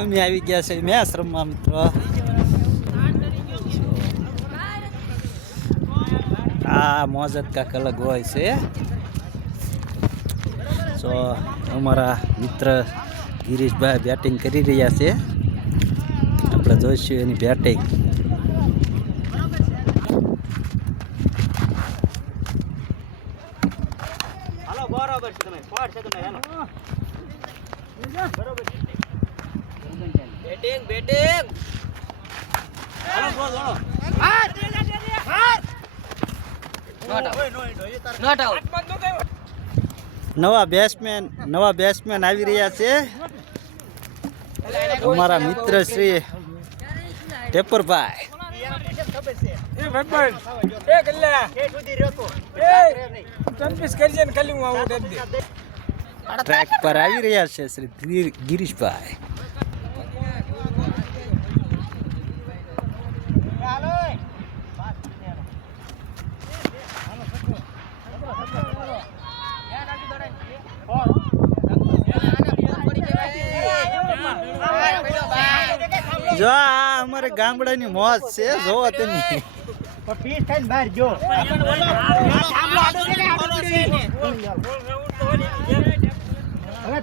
અમે આવી ગયા છે મેચ રમવા મિત્રો. આ મોજ જ કાંક અલગ હોય છે. તો અમારા મિત્ર ગિરીશભાઈ બેટિંગ કરી રહ્યા છે. આપણે જોઈશું એની બેટિંગ. બરાબર છે તમે ફાડ છે તમે હાલો બરાબર છે બેટિંગ હાલો બોલ હાલો હાર નોટ આઉટ નવા બેટ્સમેન આવી રહ્યા છે. અમારા મિત્ર શ્રી ટેપરભાઈ. ટ્રેક પર આવી રહ્યા છે શ્રી ગિરીશભાઈ. જો આ અમારે ગામડાની મોજ છે. જોવો તમે પીસ થઈને બહાર જો હવે